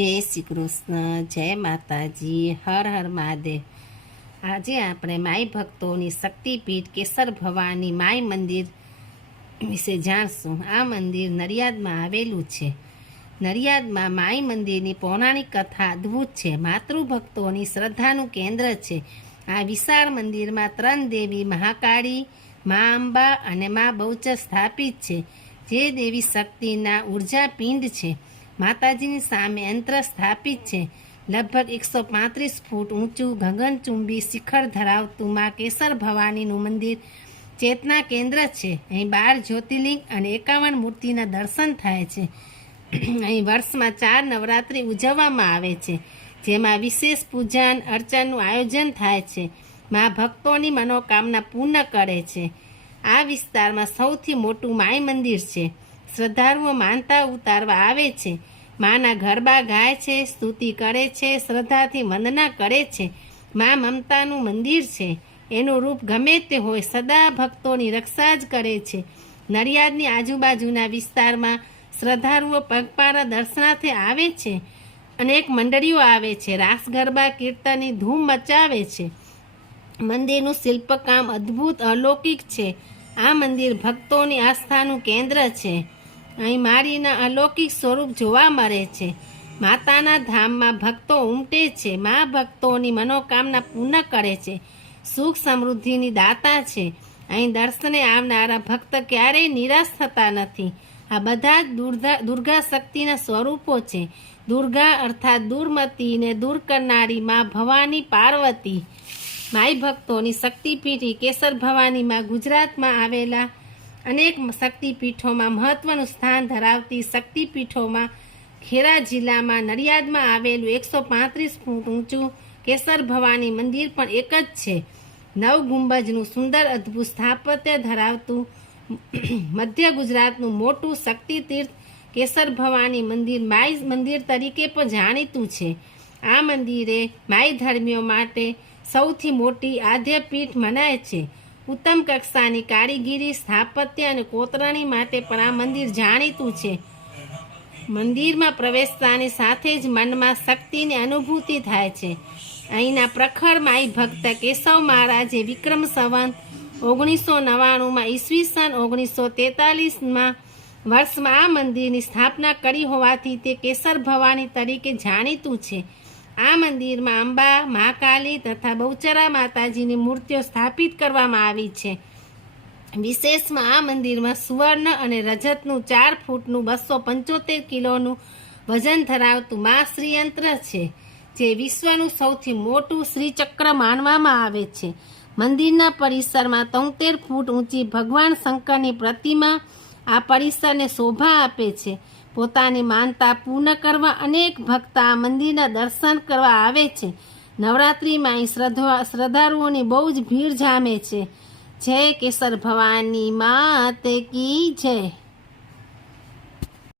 जय श्री कृष्ण। जय माताजी। हर हर महादेव। આજે આપણે માઈ ભક્તોની શક્તિપીઠ કેસર ભવાની માઈ મંદિર વિશે જાણશું। આ મંદિર નડિયાદમાં આવેલું છે। નડિયાદમાં માઈ મંદિરની પૌરાણિક કથા અદ્ભુત છે। માતૃભક્તોની શ્રદ્ધાનું કેન્દ્ર છે। આ વિશાળ મંદિરમાં 3 દેવી મહાકાળી, મા અંબા અને મા બહુચર સ્થાપિત છે, જે દેવી શક્તિના ઉર્જા પિંડ છે। માતાજીની સામે યંત્ર સ્થાપિત છે। લગભગ 135 ફૂટ ઊંચું ગગનચુંબી શિખર ધરાવતું મા કેસર ભવાનીનું મંદિર ચેતના કેન્દ્ર છે। અહીં 12 જ્યોતિર્લિંગ અને 51 મૂર્તિના દર્શન થાય છે। અહીં વર્ષમાં 4 નવરાત્રિ ઉજવવામાં આવે છે, જેમાં વિશેષ પૂજન અર્ચનનું આયોજન થાય છે। મા ભક્તોની મનોકામના પૂર્ણ કરે છે। આ વિસ્તારમાં સૌથી મોટું માઈ મંદિર છે। શ્રદ્ધાળુઓ માનતા ઉતારવા આવે છે, માના ગરબા ગાય છે, સ્તુતિ કરે છે, શ્રદ્ધાથી વંદના કરે છે। મા મમતાનું મંદિર છે। એનું રૂપ ગમે તે હોય, સદા ભક્તોની રક્ષા જ કરે છે। નડિયાદની આજુબાજુના વિસ્તારમાં શ્રદ્ધાળુઓ પગપાળા દર્શનાર્થે આવે છે। અનેક મંડળીઓ આવે છે, રાસ ગરબા કીર્તનની ધૂમ મચાવે છે। મંદિરનું શિલ્પકામ અદ્ભુત અલૌકિક છે। આ મંદિર ભક્તોની આસ્થાનું કેન્દ્ર છે। અહીં મારીના અલૌકિક સ્વરૂપ જોવા મળે છે। માતાના ધામમાં ભક્તો ઉમટે છે। મા ભક્તોની મનોકામના પૂર્ણ કરે છે। સુખ સમૃદ્ધિની દાતા છે। અહીં દર્શને આવનારા ભક્ત ક્યારેય નિરાશ થતા નથી। આ બધા જ દુર્ગા શક્તિના સ્વરૂપો છે। દુર્ગા અર્થાત દુર્મતી ને દૂર કરનારી મા ભવાની પાર્વતી। માઈ ભક્તોની શક્તિપીઠ કેસર ભવાનીમાં ગુજરાતમાં આવેલા અનેક શક્તિપીઠોમાં મહત્વનું સ્થાન ધરાવતી શક્તિપીઠોમાં ખેડા જિલ્લામાં નડિયાદમાં આવેલું 135 ફૂટ ઊંચું કેસર ભવાની મંદિર પણ એક જ છે। 9 ગુંબજનું સુંદર અદ્ભુત સ્થાપત્ય ધરાવતું મધ્ય ગુજરાતનું મોટું શક્તિતીર્થ કેસર ભવાની મંદિર માઈ મંદિર તરીકે પણ જાણીતું છે। આ મંદિરે માઈ ધર્મીઓ માટે સૌથી મોટી આદ્યપીઠ મનાય છે। ઉત્તમ કક્ષાની કારીગીરી, સ્થાપત્ય અને કોતરણી માટે પણ આ મંદિર જાણીતું છે। મંદિરમાં પ્રવેશતાની સાથે જ મનમાં શક્તિની અનુભૂતિ થાય છે। અહીંના પ્રખર માઈ ભક્ત કેશવ મહારાજે વિક્રમ સંવત 1999માં ઈસવીસન 1943માં વર્ષમાં આ મંદિરની સ્થાપના કરી હોવાથી તે કેસર ભવાની તરીકે જાણીતું છે। આ મંદિરમાં અંબા, મહાકાલી તથા બહુચરા માતાજીની મૂર્તિઓ સ્થાપિત કરવામાં આવી છે। વિશેષમાં આ મંદિરમાં સુવર્ણ અને રજતનું 4 ફૂટનું 275 કિલોનું વજન ધરાવતું મા શ્રીયંત્ર છે, જે વિશ્વનું સૌથી મોટું શ્રીચક્ર માનવામાં આવે છે। મંદિરના પરિસરમાં 73 ફૂટ ઊંચી ભગવાન શંકરની પ્રતિમા આ પરિસરને શોભા આપે છે। પોતાની માનતા પૂર્ણ કરવા અનેક ભક્ત આ મંદિરના દર્શન કરવા આવે છે। નવરાત્રિમાં અહીં શ્રદ્ધાળુઓની બહુ જ ભીડ જામે છે। જય કેસર ભવાની માત કી જય।